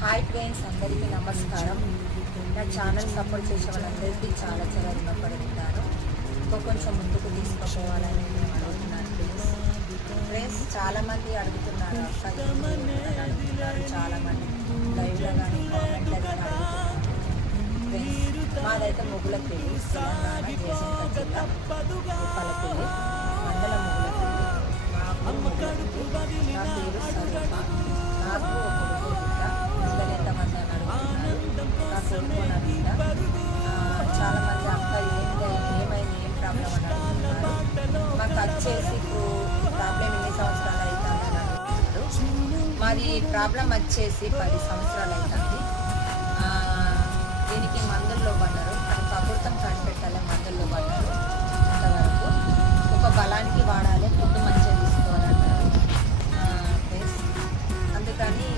Hi friends, అందరికీ నమస్కారం. నా ఛానల్ సపోర్ట్ చేసే వాళ్ళందరికీ చాలా చాలా రుణపడి ఉంటాను. ఇంకా కొంచెం ముందుకు తీసుకుపోవాలని నేను అడుగుతున్నాను. ఫ్రెండ్స్ చాలామంది అడుగుతున్నారు, అక్క అడుగుతున్నారు, చాలామంది లైవ్లో కానీ కామెంట్లో కానీ అడుగుతున్నారు. ఫ్రెండ్స్ మాదైతే ముగ్గులపల్లి, తెలంగాణ జయశంకర్ జిల్లా ఉప్పలపల్లి మండలం ముగ్గులపల్లి. నా పేరు స్వరూప. నాకు పిల్లలు ఎంతమంది అని అడుగుతున్నారు. నా కొడుకు అని అడుగుతా. చాలామంది అక్క ఏమైంది, ఏం ప్రాబ్లం అని అడుగుతున్నారు. మాకు వచ్చేసి ఇప్పుడు ప్రాబ్లం ఎన్ని సంవత్సరాలు అవుతుందని అడుగుతున్నారు. మాది ప్రాబ్లం వచ్చేసి 10 సంవత్సరాలు అవుతుంది. దీనికి మందుల్లో పడ్డారు, అది ప్రభుత్వం కనిపెట్టాలి. మందుల్లో పడ్డారు. అంతవరకు ఒక బలానికి వాడాలి, ఫుడ్ మంచిగా తీసుకోవాలన్నారు. అందుకని